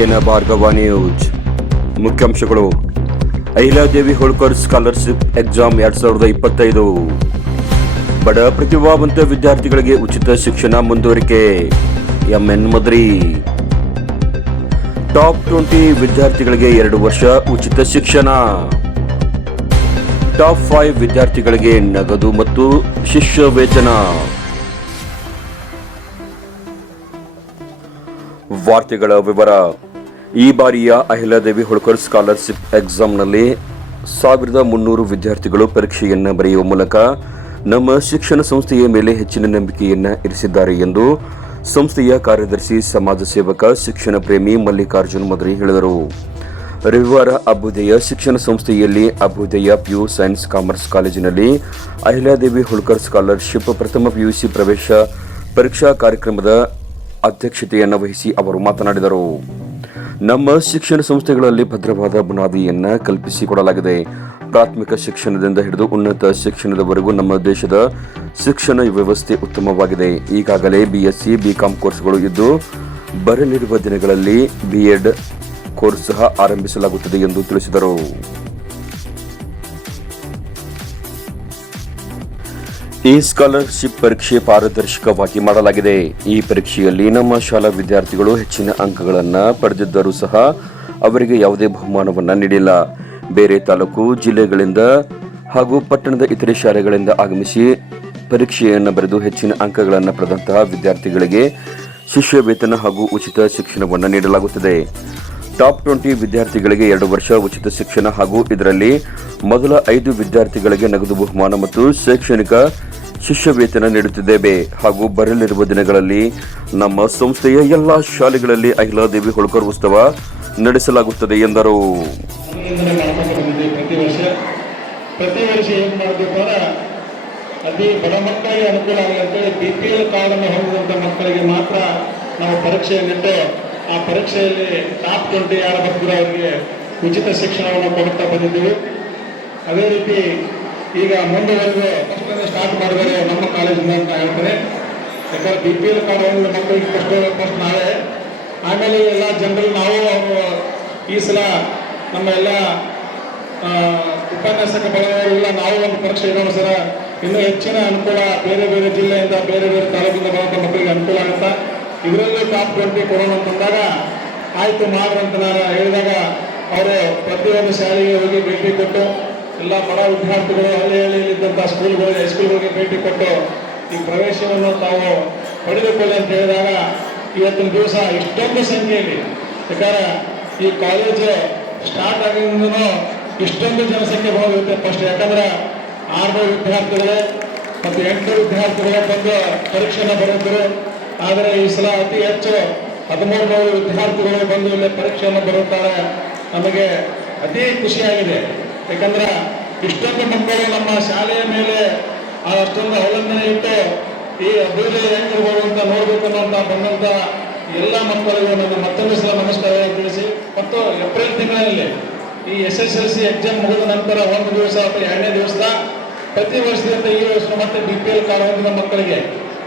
ಎನ ಭಾರ್ಗವ ನ್ಯೂಸ್ ಮುಖ್ಯಾಂಶಗಳು. ಅಹಿಲಾದೇವಿ Holkar scholarship exam ಎರಡ್ ಸಾವಿರದ ಇಪ್ಪತ್ತೈದು. ಬಡ ಪ್ರತಿಭಾವಂತ ವಿದ್ಯಾರ್ಥಿಗಳಿಗೆ ಉಚಿತ ಶಿಕ್ಷಣ ಮುಂದುವರಿಕೆ. ಎಂಎನ್ ಮದ್ರಿ. ಟಾಪ್ ಟ್ವೆಂಟಿ ವಿದ್ಯಾರ್ಥಿಗಳಿಗೆ ಎರಡು ವರ್ಷ ಉಚಿತ ಶಿಕ್ಷಣ. ಟಾಪ್ ಫೈವ್ ವಿದ್ಯಾರ್ಥಿಗಳಿಗೆ ನಗದು ಮತ್ತು ಶಿಷ್ಯ ವೇತನ. ವಾರ್ತೆಗಳ ವಿವರ. ಈ ಬಾರಿಯ ಅಹಿಲಾದೇವಿ ಹೋಳ್ಕರ್ ಸ್ಕಾಲರ್ಶಿಪ್ ಎಕ್ಸಾಮ್ನಲ್ಲಿ ಸಾವಿರದ ಮುನ್ನೂರು ವಿದ್ಯಾರ್ಥಿಗಳು ಪರೀಕ್ಷೆಯನ್ನು ಬರೆಯುವ ಮೂಲಕ ನಮ್ಮ ಶಿಕ್ಷಣ ಸಂಸ್ಥೆಯ ಮೇಲೆ ಹೆಚ್ಚಿನ ನಂಬಿಕೆಯನ್ನು ಇರಿಸಿದ್ದಾರೆ ಎಂದು ಸಂಸ್ಥೆಯ ಕಾರ್ಯದರ್ಶಿ ಸಮಾಜ ಸೇವಕ ಶಿಕ್ಷಣ ಪ್ರೇಮಿ ಮಲ್ಲಿಕಾರ್ಜುನ್ ಮದ್ರಿ ಹೇಳಿದರು. ರವಿವಾರ ಅಭ್ಯುದಯ ಶಿಕ್ಷಣ ಸಂಸ್ಥೆಯಲ್ಲಿ ಅಭ್ಯುದಯ ಪಿಯು ಸೈನ್ಸ್ ಕಾಮರ್ಸ್ ಕಾಲೇಜಿನಲ್ಲಿ ಅಹಿಲಾದೇವಿ ಹೋಳ್ಕರ್ ಸ್ಕಾಲರ್ಶಿಪ್ ಪ್ರಥಮ ಪಿಯುಸಿ ಪ್ರವೇಶ ಪರೀಕ್ಷಾ ಕಾರ್ಯಕ್ರಮದ ಅಧ್ಯಕ್ಷತೆಯನ್ನು ವಹಿಸಿ ಅವರು ಮಾತನಾಡಿದರು. ನಮ್ಮ ಶಿಕ್ಷಣ ಸಂಸ್ಥೆಗಳಲ್ಲಿ ಭದ್ರವಾದ ಬುನಾದಿಯನ್ನ ಕಲ್ಪಿಸಿಕೊಡಲಾಗಿದೆ. ಪ್ರಾಥಮಿಕ ಶಿಕ್ಷಣದಿಂದ ಹಿಡಿದು ಉನ್ನತ ಶಿಕ್ಷಣದವರೆಗೂ ನಮ್ಮ ದೇಶದ ಶಿಕ್ಷಣ ವ್ಯವಸ್ಥೆ ಉತ್ತಮವಾಗಿದೆ. ಈಗಾಗಲೇ ಬಿಎಸ್ಸಿ ಬಿಕಾಂ ಕೋರ್ಸ್ಗಳು ಇದ್ದು, ಬರಲಿರುವ ದಿನಗಳಲ್ಲಿ ಬಿಎಡ್ ಕೋರ್ಸ್ ಸಹ ಆರಂಭಿಸಲಾಗುತ್ತದೆ ಎಂದು ತಿಳಿಸಿದರು. ಈ ಸ್ಕಾಲರ್ಶಿಪ್ ಪರೀಕ್ಷೆ ಪಾರದರ್ಶಕವಾಗಿ ಮಾಡಲಾಗಿದೆ. ಈ ಪರೀಕ್ಷೆಯಲ್ಲಿ ನಮ್ಮ ಶಾಲಾ ವಿದ್ಯಾರ್ಥಿಗಳು ಹೆಚ್ಚಿನ ಅಂಕಗಳನ್ನು ಪಡೆದಿದ್ದರೂ ಸಹ ಅವರಿಗೆ ಯಾವುದೇ ಬಹುಮಾನವನ್ನು ನೀಡಿಲ್ಲ. ಬೇರೆ ತಾಲೂಕು, ಜಿಲ್ಲೆಗಳಿಂದ ಹಾಗೂ ಪಟ್ಟಣದ ಇತರೆ ಶಾಲೆಗಳಿಂದ ಆಗಮಿಸಿ ಪರೀಕ್ಷೆಯನ್ನು ಬರೆದು ಹೆಚ್ಚಿನ ಅಂಕಗಳನ್ನು ಪಡೆದಂತಹ ವಿದ್ಯಾರ್ಥಿಗಳಿಗೆ ಶಿಷ್ಯ ವೇತನ ಹಾಗೂ ಉಚಿತ ಶಿಕ್ಷಣವನ್ನು ನೀಡಲಾಗುತ್ತದೆ. ಟಾಪ್ ಟ್ವೆಂಟಿ ವಿದ್ಯಾರ್ಥಿಗಳಿಗೆ ಎರಡು ವರ್ಷ ಉಚಿತ ಶಿಕ್ಷಣ ಹಾಗೂ ಇದರಲ್ಲಿ ಮೊದಲ ಐದು ವಿದ್ಯಾರ್ಥಿಗಳಿಗೆ ನಗದು ಬಹುಮಾನ ಮತ್ತು ಶೈಕ್ಷಣಿಕ ಶಿಷ್ಯ ವೇತನ ನೀಡುತ್ತಿದ್ದೇವೆ ಹಾಗೂ ಬರಲಿರುವ ದಿನಗಳಲ್ಲಿ ನಮ್ಮ ಸಂಸ್ಥೆಯ ಎಲ್ಲಾ ಶಾಲೆಗಳಲ್ಲಿ ಅಹಿಲಾದೇವಿ ಹೊಳ್ಕರ್ ಉತ್ಸವ ನಡೆಸಲಾಗುತ್ತದೆ ಎಂದರು. ಪ್ರತಿ ವರ್ಷ ಏನು ಮಾಡಬೇಕು ಅತಿ ಬಡ ಮಕ್ಕಳಿಗೆ ಅನುಕೂಲ ಆಗಲಿ ಅಂತೇಳಿ ಬಿ ಪಿ ಎಲ್ ಕಾರ್ಡನ್ನು ಹೊಂದಿದಂಥ ಮಕ್ಕಳಿಗೆ ಮಾತ್ರ ನಾವು ಪರೀಕ್ಷೆಯನ್ನಿಟ್ಟು ಆ ಪರೀಕ್ಷೆಯಲ್ಲಿ ಟಾಪ್ ಟ್ವೆಂಟಿ ಯಾರು ಬರ್ತೀರ ಅವರಿಗೆ ಉಚಿತ ಶಿಕ್ಷಣವನ್ನು ಕೊಡುತ್ತಾ ಬಂದಿದ್ದೀವಿ. ಅದೇ ರೀತಿ ಈಗ ಮುಂದುವರೆದು ಸ್ಟಾರ್ಟ್ ಮಾಡಿದರೆ ನಮ್ಮ ಕಾಲೇಜಿಂದ ಅಂತ ಹೇಳ್ತಾರೆ. ಯಾಕಂದ್ರೆ ಬಿ ಪಿ ಎಲ್ ಕಾರ್ಡ್ ಹೊಂದಿದ ಮಕ್ಕಳಿಗೆ ಫಸ್ಟ್ ಫಸ್ಟ್ ನಾಳೆ. ಆಮೇಲೆ ಎಲ್ಲ ಜನರಲ್ ನಾವು ಅವರು ಈ ಸಲ ನಮ್ಮ ಎಲ್ಲ ಉಪನ್ಯಾಸಕ ಬಳಗವರೆಲ್ಲ ನಾವು ಒಂದು ಪರೀಕ್ಷೆ ಇಡೋಣ ಸರ. ಇನ್ನೂ ಹೆಚ್ಚಿನ ಅನುಕೂಲ ಬೇರೆ ಬೇರೆ ಜಿಲ್ಲೆಯಿಂದ, ಬೇರೆ ಬೇರೆ ತಾಲೂಕಿಂದ ಬರುವಂಥ ಮಕ್ಕಳಿಗೆ ಅನುಕೂಲ ಆಗುತ್ತಾ? ಇದರಲ್ಲಿ ಟಾಪ್ ಟ್ವೆಂಟಿ ಕೊಡೋಣ ಅಂತಂದಾಗ ಆಯಿತು ಮಾಡ್ರಂತ ನಾನು ಹೇಳಿದಾಗ ಅವರು ಪ್ರತಿಯೊಂದು ಶಾಲೆಗೆ ಹೋಗಿ ಭೇಟಿ ಕೊಟ್ಟು, ಎಲ್ಲ ಬಡ ವಿದ್ಯಾರ್ಥಿಗಳು ಹಳ್ಳಿ ಹಳ್ಳಿಯಲ್ಲಿದ್ದಂಥ ಸ್ಕೂಲ್ಗಳಿಗೆ ಹೈಸ್ಕೂಲ್ಗಳಿಗೆ ಭೇಟಿ ಕೊಟ್ಟು ಈ ಪ್ರವೇಶವನ್ನು ತಾವು ಪಡೆದುಕೊಳ್ಳಿ ಅಂತ ಹೇಳಿದಾಗ ಇವತ್ತಿನ ದಿವಸ ಇಷ್ಟೊಂದು ಸಂಖ್ಯೆಯಲ್ಲಿ. ಯಾಕಂದ್ರೆ ಈ ಕಾಲೇಜು ಸ್ಟಾರ್ಟ್ ಆಗಿಂದನೂ ಇಷ್ಟೊಂದು ಜನಸಂಖ್ಯೆ ಬಂದಿರುತ್ತೆ ಫಸ್ಟ್ ಯಾಕಂದ್ರೆ ಆರ್ನೂರು ವಿದ್ಯಾರ್ಥಿಗಳು ಮತ್ತು ಎಂಟು ವಿದ್ಯಾರ್ಥಿಗಳೇ ಬಂದು ಪರೀಕ್ಷೆನ ಬರೆದಿದ್ರು ಆದರೆ ಈ ಸಲ ಅತಿ ಹೆಚ್ಚು ಹದಿಮೂರು ನೂರು ವಿದ್ಯಾರ್ಥಿಗಳು ಬಂದು ಇಲ್ಲಿ ಪರೀಕ್ಷೆಯನ್ನು ಬರುತ್ತಾರೆ ನಮಗೆ ಅತಿ ಖುಷಿಯಾಗಿದೆ. ಯಾಕಂದ್ರೆ ಇಷ್ಟೊಂದು ಮಕ್ಕಳು ನಮ್ಮ ಶಾಲೆಯ ಮೇಲೆ ಅಷ್ಟೊಂದು ಅವಲಂಬನೆ ಇಟ್ಟು ಈ ಅಭಿವೃದ್ಧಿ ಹೆಂಗಿರ್ಬೋದು ಅಂತ ನೋಡ್ಬೇಕು ಅಂತ ಬಂದಂಥ ಎಲ್ಲ ಮಕ್ಕಳಿಗೂ ನನ್ನ ಮತ್ತೊಂದು ಸಲ ನಮಸ್ಕಾರ ತಿಳಿಸಿ. ಮತ್ತು ಏಪ್ರಿಲ್ ತಿಂಗಳಲ್ಲಿ ಈ S S L C exam ಮುಗಿದ ನಂತರ ಒಂದು ದಿವಸ ಅಥವಾ ಎರಡನೇ ದಿವಸ ಪ್ರತಿ ವರ್ಷದಿಂದ ಈ ವರ್ಷ ಮತ್ತೆ ಬಿ ಪಿ ಎಲ್ ಕಾರ್ಡ್ ಮಕ್ಕಳಿಗೆ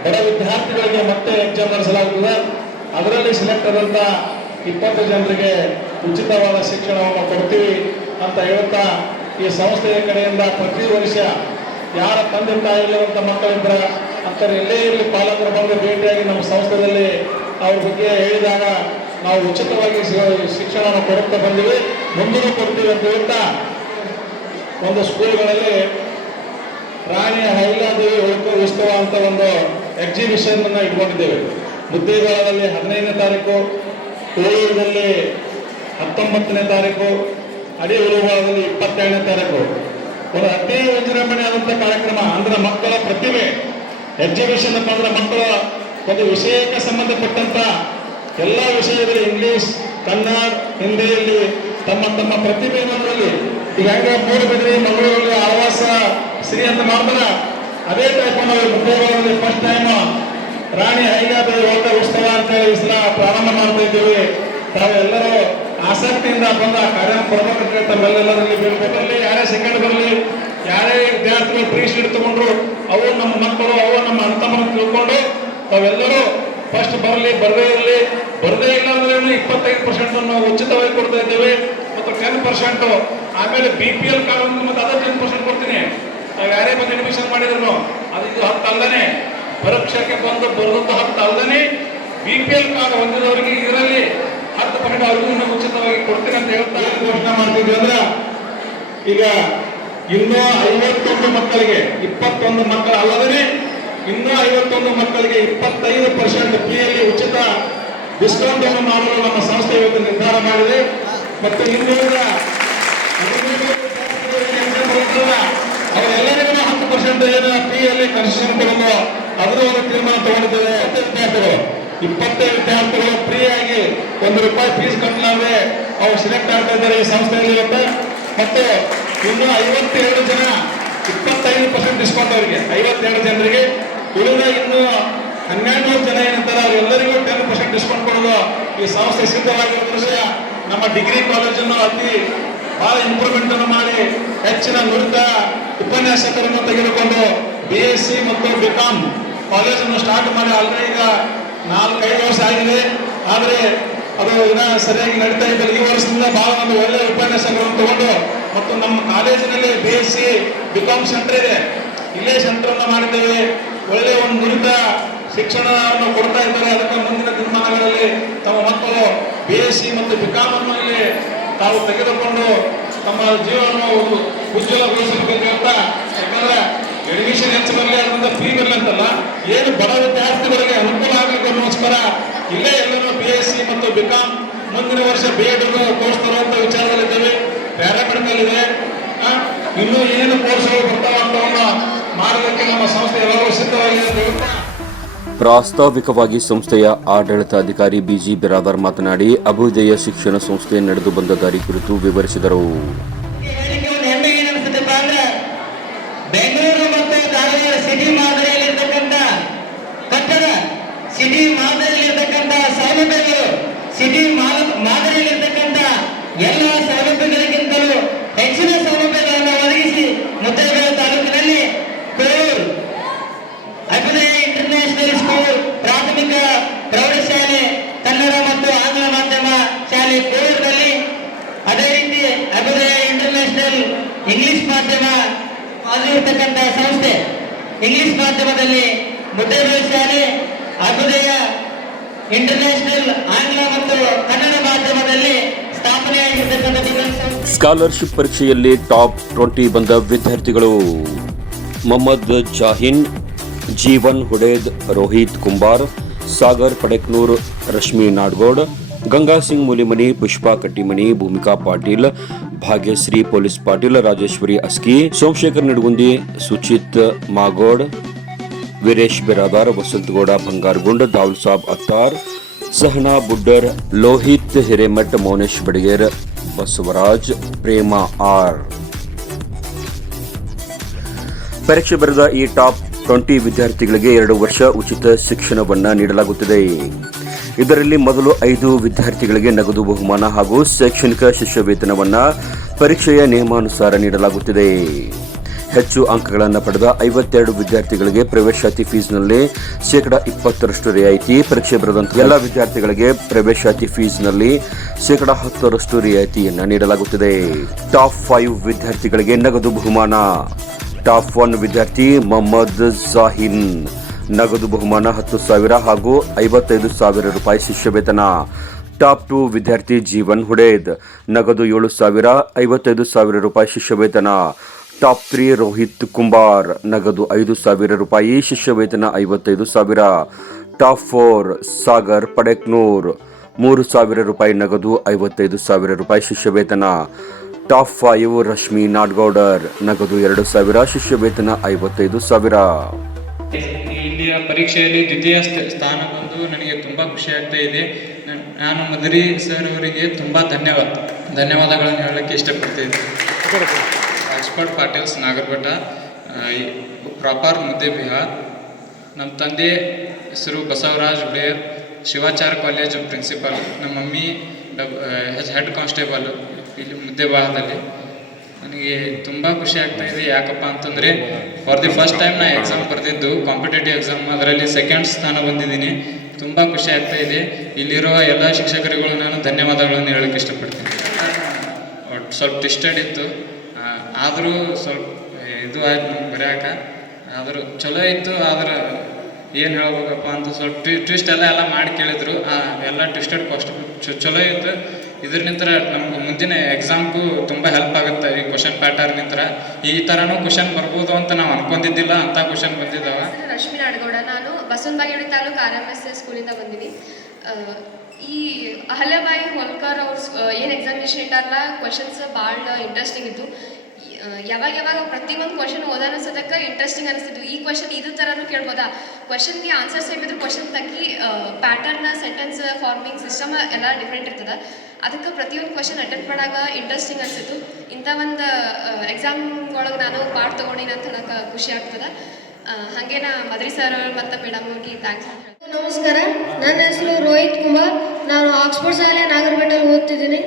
ಬಡ ವಿದ್ಯಾರ್ಥಿಗಳಿಗೆ ಮತ್ತೆ ಎಕ್ಸಾಮ್ ನಡೆಸಲಾಗುತ್ತದೆ ಅದರಲ್ಲಿ ಸೆಲೆಕ್ಟ್ ಆದಂಥ ಇಪ್ಪತ್ತು ಜನರಿಗೆ ಉಚಿತವಾದ ಶಿಕ್ಷಣವನ್ನು ಕೊಡ್ತೀವಿ ಅಂತ ಹೇಳ್ತಾ ಈ ಸಂಸ್ಥೆಯ ಕಡೆಯಿಂದ ಪ್ರತಿ ವರ್ಷ ಯಾರ ತಂದೆ ತಾಯಿ ಮಕ್ಕಳಿದ್ರೆ ಅಂತರ ಎಲ್ಲೇ ಇರಲಿ, ಪಾಲಕರು ಬಂದು ಭೇಟಿಯಾಗಿ ನಮ್ಮ ಸಂಸ್ಥೆಯಲ್ಲಿ ಅವ್ರ ಬಗ್ಗೆ ಹೇಳಿದಾಗ ನಾವು ಉಚಿತವಾಗಿ ಶಿಕ್ಷಣವನ್ನು ಕೊಡುತ್ತಾ ಬಂದಿವಿ ಮುಂದೂ ಕೊಡ್ತೀವಿ ಅಂತ ಹೇಳ್ತಾ ಒಂದು ಸ್ಕೂಲ್ಗಳಲ್ಲಿ ರಾಣಿ ಹೈಲಾದೇವಿ ಉಳ್ಕೋ ಉತ್ಸವ ಅಂತ ಒಂದು ಎಕ್ಸಿಬಿಷನ್ ಅನ್ನ ಇಟ್ಕೊಂಡಿದ್ದೇವೆ. ಮುದ್ದೇಗಾಲದಲ್ಲಿ ಹದಿನೈದನೇ ತಾರೀಕು ಕೋಳೂರಿನಲ್ಲಿ ಹತ್ತೊಂಬತ್ತನೇ ತಾರೀಕು ಅಡಿ ಉಳುವಾಳದಲ್ಲಿ ಇಪ್ಪತ್ತೇಳನೇ ತಾರೀಕು. ಒಂದು ಅತಿ ವಿಜೃಂಭಣೆ ಆದಂಥ ಕಾರ್ಯಕ್ರಮ ಅಂದ್ರೆ ಮಕ್ಕಳ ಪ್ರತಿಭೆ. ಎಕ್ಸಿಬಿಷನ್ ಅಪ್ಪ ಅಂದ್ರೆ ಮಕ್ಕಳ ಒಂದು ವಿಷಯಕ್ಕೆ ಸಂಬಂಧಪಟ್ಟಂತ ಎಲ್ಲ ವಿಷಯದಲ್ಲಿ ಇಂಗ್ಲಿಷ್, ಕನ್ನಡ, ಹಿಂದಿಯಲ್ಲಿ ತಮ್ಮ ತಮ್ಮ ಪ್ರತಿಭೆಯನ್ನು ಈಗ ಹೆಂಗ ಮೂಡುಬಿದ್ರಿ ಮಂಗಳೂರಲ್ಲಿ ಆವಾಸ ಸಿರಿ ಅಂತ ಮಾಡ್ತಾರ. ಅದೇ ಟೈಪ್ ನಾವು ಮುದ್ದೇಗಾಲದಲ್ಲಿ ಫಸ್ಟ್ ಟೈಮ್ ರಾಣಿ ಹೈದರಾಬಾದ್ ಓಟ ಉತ್ಸವ ಅಂತ ಹೇಳಿ ಈ ಸಲ ಪ್ರಾರಂಭ ಮಾಡ್ತಾ ಇದ್ದೀವಿ. ತಾವೆಲ್ಲರೂ ಆಸಕ್ತಿಯಿಂದ ಬಂದ ಕಾರ್ಯ ಕೊಡ್ಬೇಕಂತ ತಮ್ಮೆಲ್ಲರಲ್ಲಿ ಬೀಳ್ಬೇಕಲ್ಲಿ ಯಾರೇ ಸೆಕೆಂಡ್ ಬರಲಿ, ಯಾರೇ ವಿದ್ಯಾರ್ಥಿಗಳು ಪ್ರೀ ಶೀಟ್ ತಗೊಂಡ್ರು ಅವು ನಮ್ಮ ಮಕ್ಕಳು ಅವು ನಮ್ಮ ಅಂತಮ್ಮನ ತಮ್ಮನ ತಿಳ್ಕೊಂಡು ತಾವೆಲ್ಲರೂ ಫಸ್ಟ್ ಬರಲಿ, ಬರದೇ ಇರಲಿ. ಬರದೇ ಇಲ್ಲ ಅಂದ್ರೆ ಇಪ್ಪತ್ತೈದು ಪರ್ಸೆಂಟ್ ನಾವು ಉಚಿತವಾಗಿ ಕೊಡ್ತಾ ಇದ್ದೇವೆ. ಮತ್ತು ಟೆನ್ ಪರ್ಸೆಂಟ್ ಆಮೇಲೆ ಬಿ ಪಿ ಎಲ್ ಕಾರ್ಡ್ ಮತ್ತೆ ಅದೇ ಟೆನ್ ಪರ್ಸೆಂಟ್ ಕೊಡ್ತೀನಿ. ನಾವು ಯಾರೇ ಬಂದು ಅಡ್ಮಿಷನ್ ಮಾಡಿದ್ರು. ಅದು ಇದು ಹತ್ತು ಪರೀಕ್ಷೆಗೆ ಬಂದು ಬರೆದಂತ ಹತ್ತು ಬಿ ಪಿ ಎಲ್ ಕಾರ್ಡ್ ಹೊಂದಿದವರಿಗೆ ಇದರಲ್ಲಿ ಹತ್ತು ಪರ್ಸೆಂಟ್ ಅವ್ರಿಗೂ ಉಚಿತವಾಗಿ ಕೊಡ್ತೀನಿ ಅಂತ ಹೇಳ್ತಾ ಘೋಷಣೆ ಮಾಡ್ತಿದ್ವಿ ಅಂದ್ರೆ, ಈಗ ಇನ್ನೂ ಐವತ್ತೊಂದು ಮಕ್ಕಳಿಗೆ, ಇಪ್ಪತ್ತೊಂದು ಮಕ್ಕಳು ಅಲ್ಲದೇ ಇನ್ನೂ ಐವತ್ತೊಂದು ಮಕ್ಕಳಿಗೆ ಇಪ್ಪತ್ತೈದು ಪರ್ಸೆಂಟ್ ಫೀಯಲ್ಲಿ ಉಚಿತ ಡಿಸ್ಕೌಂಟ್ ಅನ್ನು ಮಾಡಲು ನಮ್ಮ ಸಂಸ್ಥೆ ಇವತ್ತು ನಿರ್ಧಾರ ಮಾಡಿದೆ. ಮತ್ತು ಇನ್ನುಳಿದ ಅವರೆಲ್ಲರಿಗೂ ಹತ್ತು ಪರ್ಸೆಂಟ್ ಏನು ಫೀಯಲ್ಲಿ ಕನ್ಸೆಷನ್ ಕೊಡಲು ಅದರ ಒಂದು ತೀರ್ಮಾನ ತಗೊಂಡಿದ್ದೇವೆ. ವಿದ್ಯಾರ್ಥಿಗಳು ಇಪ್ಪತ್ತೈದು ವಿದ್ಯಾರ್ಥಿಗಳು ಫ್ರೀ ಆಗಿ ಒಂದು ರೂಪಾಯಿ ಫೀಸ್ ಕಟ್ಟಲಾರದೆ ಅವ್ರು ಸೆಲೆಕ್ಟ್ ಆಗ್ತಾ ಇದ್ದಾರೆ ಈ ಸಂಸ್ಥೆಯಲ್ಲಿ ಇವತ್ತು. ಮತ್ತು ಇನ್ನು ಐವತ್ತೇಳು ಜನ, ಇಪ್ಪತ್ತೈದು ಪರ್ಸೆಂಟ್ ಡಿಸ್ಕೌಂಟ್ ಅವರಿಗೆ, ಐವತ್ತೆರಡು ಜನರಿಗೆ, ಉಳಿದ ಇನ್ನು ಹನ್ನೆರಡು ಜನ ಏನಂತಾರೆ, ಅವರೆಲ್ಲರಿಗೂ ಟೆನ್ ಪರ್ಸೆಂಟ್ ಡಿಸ್ಕೌಂಟ್ ಕೊಡಲು ಈ ಸಂಸ್ಥೆ ಸಿದ್ಧವಾಗಿರೋ ದೃಶ್ಯ ನಮ್ಮ ಡಿಗ್ರಿ ಕಾಲೇಜನ್ನು ಅತಿ ಬಹಳ ಇಂಪ್ರೂವ್ಮೆಂಟ್ ಅನ್ನು ಮಾಡಿ ಹೆಚ್ಚಿನ ನುರಿತ ಉಪನ್ಯಾಸಕರನ್ನು ತೆಗೆದುಕೊಂಡು ಬಿ ಎಸ್ ಸಿ ಮತ್ತು ಬಿ ಕಾಮ್ ಕಾಲೇಜನ್ನು ಸ್ಟಾರ್ಟ್ ಮಾಡಿ ಆಲ್ರೆಡಿ ಈಗ ನಾಲ್ಕೈದು ವರ್ಷ ಆಗಿದೆ. ಆದರೆ ಅದು ಇನ್ನ ಸರಿಯಾಗಿ ನಡೀತಾ ಇದ್ದರೆ ಈ ವರ್ಷದಿಂದ ಬಹಳ ಒಂದು ಒಳ್ಳೆಯ ಉಪನ್ಯಾಸಗಳನ್ನು ತಗೊಂಡು ಮತ್ತು ನಮ್ಮ ಕಾಲೇಜಿನಲ್ಲಿ B S C B com center ಇದೆ. ಇಲ್ಲೇ ಸೆಂಟರನ್ನು ಮಾಡಿದ್ದೇವೆ. ಒಳ್ಳೆಯ ಒಂದು ನುರಿತ ಶಿಕ್ಷಣವನ್ನು ಕೊಡ್ತಾ ಇದ್ದಾರೆ. ಅದಕ್ಕೆ ಮುಂದಿನ ದಿನಮಾನಗಳಲ್ಲಿ ತಮ್ಮ ಮಕ್ಕಳು ಬಿ ಎಸ್ ಸಿ ಮತ್ತು ಬಿ ಕಾಮ್ ಅನ್ನು ಇಲ್ಲಿ ತಾವು ತೆಗೆದುಕೊಂಡು ತಮ್ಮ ಜೀವನವನ್ನು ಒಂದು ಉಜ್ವಲಗೊಳಿಸಬೇಕು ಅಂತ ಯಾಕಂದ್ರೆ ಎಜುಕೇಶನ್ ಹೆಚ್ಚು ಬರಲಿ ಅದರಿಂದ ಫ್ರೀ ಬರಲಿ ಅಂತಲ್ಲ, ಏನು ಬಡ ವಿದ್ಯಾರ್ಥಿಗಳಿಗೆ ಅನುಕೂಲ ಆಗಬೇಕು ಅನ್ನೋಸ್ಕರ ಇಲ್ಲೇ ಎಲ್ಲರೂ ಬಿ ಎಸ್ ಸಿ ಮತ್ತು ಬಿ ಕಾಮ್ ಮುಂದಿನ ವರ್ಷ ಬಿ ಎಡ್ ಕೋರ್ಸ್ ತರುವಂತ ವಿಚಾರದಲ್ಲಿದ್ದೇವೆ. ಪ್ಯಾರಾಮೆಡಿಕಲ್ ಇದೆ ಇನ್ನೂ ಏನು ಕೋರ್ಸ್ಗಳು ಬರ್ತಾವ ಅಂತವನ್ನ ನಮ್ಮ ಸಂಸ್ಥೆ ಎಲ್ಲರೂ ಸಿದ್ಧವಾಗಿದೆ ಅಂತ ಪ್ರಾಸ್ತಾವಿಕವಾಗಿ ಸಂಸ್ಥೆಯ ಆಡಳಿತಾಧಿಕಾರಿ ಬಿಜಿ ಬಿರಾದರ್ ಮಾತನಾಡಿ, ಅಭ್ಯುದಯ ಶಿಕ್ಷಣ ಸಂಸ್ಥೆ ನಡೆದು ಬಂದ ದಾರಿ ಕುರಿತು ವಿವರಿಸಿದರು. ಸಿಟಿ ಮಾದರಿಯಲ್ಲಿ ಇರ್ತಕ್ಕಂಥ ಸೌಲಭ್ಯಗಳು ಸಿಟಿ ಮಾದರಿಯಲ್ಲಿ ಇರ್ತಕ್ಕಂಥ ಎಲ್ಲ ಸೌಲಭ್ಯಗಳಿಗಿಂತಲೂ ಹೆಚ್ಚಿನ ಸೌಲಭ್ಯಗಳನ್ನು ಒದಗಿಸಿ ಮುದ್ದೇಬೇಳೆ ತಾಲೂಕಿನಲ್ಲಿ ಕೋರ್ ಅಭ್ಯುದಯ ಇಂಟರ್ನ್ಯಾಷನಲ್ ಸ್ಕೂಲ್ ಪ್ರಾಥಮಿಕ ಪ್ರೌಢಶಾಲೆ ಕನ್ನಡ ಮತ್ತು ಆಂಗ್ಲ ಮಾಧ್ಯಮ ಶಾಲೆ ಕೋರೂರಿನಲ್ಲಿ ಅದೇ ರೀತಿ ಅಭ್ಯುದಯ ಇಂಟರ್ನ್ಯಾಷನಲ್ ಇಂಗ್ಲಿಷ್ ಮಾಧ್ಯಮ ಆಗಿರ್ತಕ್ಕಂಥ ಸಂಸ್ಥೆ ಇಂಗ್ಲಿಷ್ ಮಾಧ್ಯಮದಲ್ಲಿ ಮುದ್ದೇಬೇಳೆ ಶಾಲೆ ಅಭ್ಯುದಯ ಇಂಟರ್ನ್ಯಾಷನಲ್ ಆಂಗ್ಲ ಮತ್ತು ಕನ್ನಡ ಮಾಧ್ಯಮದಲ್ಲಿ ಸ್ಕಾಲರ್ಶಿಪ್ ಪರೀಕ್ಷೆಯಲ್ಲಿ ಟಾಪ್ ಟ್ವೆಂಟಿ ಬಂದ ವಿದ್ಯಾರ್ಥಿಗಳು ಮೊಹಮ್ಮದ್ ಜಾಹಿನ್, ಜೀವನ್ ಹುಡೇದ್, ರೋಹಿತ್ ಕುಂಬಾರ್, ಸಾಗರ್ ಪಡೆಕ್ನೂರ್, ರಶ್ಮಿ ನಾಡ್ಗೋಡ್, ಗಂಗಾ ಸಿಂಗ್ ಮುಲಿಮನಿ, ಪುಷ್ಪಾ ಕಟ್ಟಿಮನಿ ಭೂಮಿಕಾ ಪಾಟೀಲ್ ಭಾಗ್ಯಶ್ರೀ ಪೊಲೀಸ್ ಪಾಟೀಲ್ ರಾಜೇಶ್ವರಿ ಅಸ್ಕಿ, ಸೋಮಶೇಖರ್ ನಿಡಗುಂದಿ, ಸುಚಿತ್ ಮಾಗೋಡ್, ವೀರೇಶ್ ಬಿರಾದಾರ್, ವಸಂತಗೌಡ ಬಂಗಾರಗುಂಡ್, ದಾವುಲ್ ಸಾಬ್ ಅತ್ತಾರ್, ಸಹನಾ ಬುಡ್ಡರ್, ಲೋಹಿತ್ ಹಿರೇಮಠ್, ಮೌನೇಶ್ ಬಡಿಗೇರ್, ಬಸವರಾಜ್, ಪ್ರೇಮ ಆರ್. ಪರೀಕ್ಷೆ ಬರೆದ ಈ ಟಾಪ್ ಟ್ವೆಂಟಿ ವಿದ್ಯಾರ್ಥಿಗಳಿಗೆ ಎರಡು ವರ್ಷ ಉಚಿತ ಶಿಕ್ಷಣವನ್ನು ನೀಡಲಾಗುತ್ತಿದೆ. ಇದರಲ್ಲಿ ಮೊದಲು ಐದು ವಿದ್ಯಾರ್ಥಿಗಳಿಗೆ ನಗದು ಬಹುಮಾನ ಹಾಗೂ ಶೈಕ್ಷಣಿಕ ಶಿಷ್ಯ ವೇತನವನ್ನ ಪರೀಕ್ಷೆಯ ನಿಯಮಾನುಸಾರ ನೀಡಲಾಗುತ್ತಿದೆ. ಹೆಚ್ಚು ಅಂಕಗಳನ್ನು ಪಡೆದ ಐವತ್ತೆರಡು ವಿದ್ಯಾರ್ಥಿಗಳಿಗೆ ಪ್ರವೇಶಾತಿ ಫೀಸ್ನಲ್ಲಿ ಶೇಕಡ ಇಪ್ಪತ್ತರಷ್ಟು ರಿಯಾಯಿತಿ, ಪರೀಕ್ಷೆ ಬರೆದಂತಹ ಎಲ್ಲ ವಿದ್ಯಾರ್ಥಿಗಳಿಗೆ ಪ್ರವೇಶಾತಿ ಫೀಸ್ನಲ್ಲಿ ಶೇಕಡ ಹತ್ತರಷ್ಟು ರಿಯಾಯಿತಿಯನ್ನು ನೀಡಲಾಗುತ್ತಿದೆ. ಟಾಪ್ ಫೈವ್ ವಿದ್ಯಾರ್ಥಿಗಳಿಗೆ ನಗದು ಬಹುಮಾನ. ಟಾಪ್ ಒನ್ ವಿದ್ಯಾರ್ಥಿ ಮೊಹಮ್ಮದ್ ಜಾಹಿನ್ ನಗದು ಬಹುಮಾನ ಹತ್ತು ಸಾವಿರ ಹಾಗೂ ಐವತ್ತೈದು ಸಾವಿರ ರೂಪಾಯಿ ಶಿಷ್ಯವೇತನ ಟಾಪ್ ಟು ವಿದ್ಯಾರ್ಥಿ ಜೀವನ್ ಹುಡೇದ್, ನಗದು ಏಳು ಸಾವಿರ, ಐವತ್ತೈದು ಸಾವಿರ ರೂಪಾಯಿ ಶಿಷ್ಯವೇತನ ಟಾಪ್ ತ್ರೀ ರೋಹಿತ್ ಕುಂಬಾರ್, ನಗದು ಐದು ಸಾವಿರ ರೂಪಾಯಿ ಶಿಷ್ಯವೇತನ ಐವತ್ತೈದು ಸಾವಿರ. ಟಾಪ್ ಫೋರ್ ಸಾಗರ್ ಪಡೆಕ್ನೂರ್, ಮೂರು ಸಾವಿರ ರೂಪಾಯಿ ನಗದು, ಐವತ್ತೈದು ಸಾವಿರ ರೂಪಾಯಿ ಶಿಷ್ಯವೇತನ ಟಾಪ್ ಫೈವ್ ರಶ್ಮಿ ನಾಡ್ಗೌಡರ್, ನಗದು ಎರಡು ಸಾವಿರ ಶಿಷ್ಯವೇತನ ಐವತ್ತೈದು ಸಾವಿರ. ಇಲ್ಲಿಯ ಪರೀಕ್ಷೆಯಲ್ಲಿ ದ್ವಿತೀಯ ಸ್ಥ- ಸ್ಥಾನ ಬಂದು ನನಗೆ ತುಂಬ ಖುಷಿ ಆಗ್ತಾ ಇದೆ. ನಾನು ಮಧುರಿ ಸರ್ ಅವರಿಗೆ ತುಂಬ ಧನ್ಯವಾದ. ಧನ್ಯವಾದಗಳನ್ನು ಹೇಳಕ್ಕೆ ಇಷ್ಟಪಡ್ತೀನಿ ಎಕ್ಸ್ಪರ್ಟ್ ಪಾಟೀಲ್ಸ್ ನಾಗರಭಟ್ಟ ಪ್ರಾಪರ್ ಮುದ್ದೆ ಬಿಹಾರ್. ನಮ್ಮ ತಂದೆ ಹೆಸರು ಬಸವರಾಜ್ ಬೇರ್ ಶಿವಾಚಾರ ಕಾಲೇಜ್ ಪ್ರಿನ್ಸಿಪಾಲ್. ನಮ್ಮ ಮಮ್ಮಿ ಡಬ್ ಹೆಡ್ ಕಾನ್ಸ್ಟೇಬಲ್ ಇಲ್ಲಿ ಮುದ್ದೆಬಾಹದಲ್ಲಿ ನನಗೆ ತುಂಬ ಖುಷಿ ಆಗ್ತಾ ಇದೆ. ಯಾಕಪ್ಪ ಅಂತಂದರೆ ಫಾರ್ ದಿ ಫಸ್ಟ್ ಟೈಮ್ ನಾ ಎಕ್ಸಾಮ್ ಬರೆದಿದ್ದು ಕಾಂಪಿಟೇಟಿವ್ ಎಕ್ಸಾಮ್ ಅದರಲ್ಲಿ ಸೆಕೆಂಡ್ ಸ್ಥಾನ ಬಂದಿದ್ದೀನಿ. ತುಂಬ ಖುಷಿ ಆಗ್ತಾ ಇದೆ. ಇಲ್ಲಿರುವ ಎಲ್ಲ ಶಿಕ್ಷಕರುಗಳು ನಾನು ಧನ್ಯವಾದಗಳನ್ನು ಹೇಳಕ್ಕೆ ಇಷ್ಟಪಡ್ತೀನಿ. ಸ್ವಲ್ಪ ಟಿಸ್ಟೆಡ್ ಇತ್ತು. ಆದರೂ ಸ್ವಲ್ಪ ಇದು ಆಯ್ತು ನಮ್ಗೆ ಬರೆಯಾಕ ಆದರೂ ಚಲೋ ಇತ್ತು, ಆದ್ರೆ ಏನು ಹೇಳ್ಬೇಕಪ್ಪ ಅಂತ ಸ್ವಲ್ಪ ಟ್ವಿ ಟ್ವಿಸ್ಟ್ ಎಲ್ಲ ಎಲ್ಲ ಮಾಡಿ ಕೇಳಿದ್ರು. ಎಲ್ಲ ಟ್ವಿಸ್ಟೆಡ್ ಕಾಸ್ಟ್ ಚಲೋ ಇತ್ತು. ಇದ್ರನಿಂದ ನಮ್ಗೆ ಮುಂದಿನ ಎಕ್ಸಾಮ್ಗೂ ತುಂಬ ಹೆಲ್ಪ್ ಆಗುತ್ತೆ. ಈ ಕ್ವಶನ್ ಪ್ಯಾಟರ್ನ್ ನಿಂತರ ಈ ಥರನೂ ಕ್ವಶನ್ ಬರ್ಬೋದು ಅಂತ ನಾವು ಅನ್ಕೊಂಡಿದ್ದಿಲ್ಲ ಅಂತ ಕ್ವಶನ್ ಬಂದಿದ್ದಾವೆ ರಶ್ಮಿ ನಾಡಗೌಡ. ನಾನು Basavanabagevadi taluk R M S ಸ್ಕೂಲಿಂದ ಬಂದೀನಿ. ಈ ಅಹಲ್ಯಬಾಯಿ ಹೋಲ್ಕರ್ ಅವ್ರ ಏನು ಎಕ್ಸಾಮಿನೇಷನ್ ಇಟ್ಟಾರಲ್ಲ ಕ್ವಶನ್ಸ್ ಭಾಳ ಇಂಟ್ರೆಸ್ಟಿಂಗ್ ಇತ್ತು ಯಾವಾಗ ಯಾವಾಗ ಪ್ರತಿಯೊಂದು ಕ್ವಶನ್ ಓದೋ ಸದಕ್ಕೆ ಇಂಟ್ರೆಸ್ಟಿಂಗ್ ಅನಿಸ್ತಿತ್ತು. ಈ ಕ್ವಶನ್ ಇದು ಥರನೂ ಕೇಳ್ಬೋದಾ? ಕ್ವಶನ್ಗೆ ಆನ್ಸರ್ ಸೇಮ್ ಇದ್ರೆ ಕ್ವಶನ್ ತಗ್ಗಿ ಪ್ಯಾಟರ್ನ ಸೆಂಟೆನ್ಸ್ ಫಾರ್ಮಿಂಗ್ ಸಿಸ್ಟಮ್ ಎಲ್ಲ ಡಿಫ್ರೆಂಟ್ ಇರ್ತದೆ. ಅದಕ್ಕೆ ಪ್ರತಿಯೊಂದು ಕ್ವಶನ್ ಅಟೆಂಡ್ ಮಾಡಾಗ ಇಂಟ್ರೆಸ್ಟಿಂಗ್ ಅನಿಸ್ತಿತ್ತು ಇಂಥ ಒಂದು ಎಕ್ಸಾಮ್ ಒಳಗೆ ನಾನು ಪಾರ್ಟ್ ತೊಗೊಂಡಿನಿ ಅಂತ ಹೇಳಕ್ಕೆ ಖುಷಿ ಆಗ್ತದೆ. ಹಾಗೆ ನಾ ಮದ್ರಿ ಸರ್ ಮತ್ತು ಮೇಡಮ್ ಅವ್ರಿಗೆ ಥ್ಯಾಂಕ್ಸ್ ನಮಸ್ಕಾರ. ನನ್ನ ಹೆಸರು ರೋಹಿತ್ ಕುಮಾರ್. ನಾನು ಆಕ್ಸ್ಫರ್ಡ್ ಶಾಲೆ ನಾಗರಬೆಟ್ಟಲ್ಲಿ ಓದ್ತಿದ್ದೀನಿ.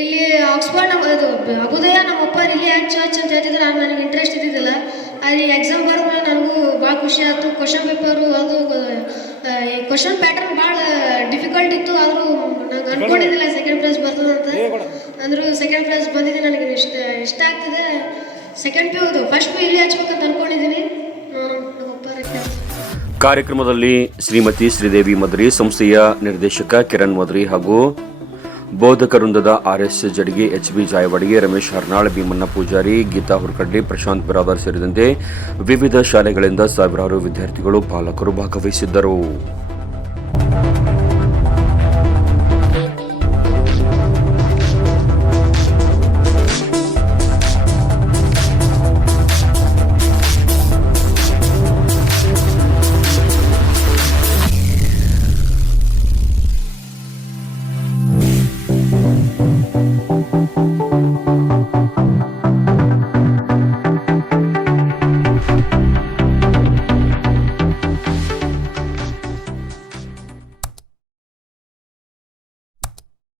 ಇಲ್ಲಿ ಆಕ್ಸ್ಫರ್ಡ್ ನಮ್ಮ ಇದು ಅಭುದಯ ನಮ್ಮ ಅಪ್ಪ ಇಲ್ಲಿ ಹಚ್ಚು ಚರ್ಚ್ ಅಂತ ಹೇಳ್ತಿದ್ರು ನಾನು ನನಗೆ ಇಂಟ್ರೆಸ್ಟ್ ಇದ್ದಿದ್ದಿಲ್ಲ. ಅಲ್ಲಿ ಎಕ್ಸಾಮ್ ಬರೋದ್ರೆ ನನಗೂ ಭಾಳ ಖುಷಿ ಆಯ್ತು. ಕ್ವಶನ್ ಪೇಪರು ಅದು ಈ ಕ್ವಶನ್ ಪ್ಯಾಟರ್ನ್ ಭಾಳ ಡಿಫಿಕಲ್ಟ್ ಇತ್ತು. ಆದರೂ ನಂಗೆ ಅನ್ಕೊಂಡಿದ್ದಿಲ್ಲ ಸೆಕೆಂಡ್ ಪ್ರೈಸ್ ಬರ್ತದೆ ಅಂತ. ಅಂದರೂ ಸೆಕೆಂಡ್ ಪ್ರೈಸ್ ಬಂದಿದೆ. ನನಗೆ ಇಷ್ಟ ಇಷ್ಟ ಆಗ್ತಿದೆ. ಸೆಕೆಂಡ್ ಪಿ ಹೌದು. ಫಸ್ಟ್ ಪಿ ಇಲ್ಲಿ ಹಚ್ಬೇಕಂತ ಅನ್ಕೊಂಡಿದ್ದೀನಿ. ನಮ್ಮ ಅಪ್ಪ ಕಾರ್ಯಕ್ರಮದಲ್ಲಿ ಶ್ರೀಮತಿ ಶ್ರೀದೇವಿ ಮದ್ರಿ ಸಂಸ್ಥೆಯ ನಿರ್ದೇಶಕ ಕಿರಣ್ ಮದ್ರಿ ಹಾಗೂ ಬೋಧಕ ವೃಂದದ R S Jadagi H B ಜಾಯವಾಡಿಗೆ Ramesh Harnal, Bhimanna Pujari, Geeta Hurkadli Prashant Biradar ಸೇರಿದಂತೆ ವಿವಿಧ ಶಾಲೆಗಳಿಂದ ಸಾವಿರಾರು ವಿದ್ಯಾರ್ಥಿಗಳು ಪಾಲಕರು ಭಾಗವಹಿಸಿದ್ದರು.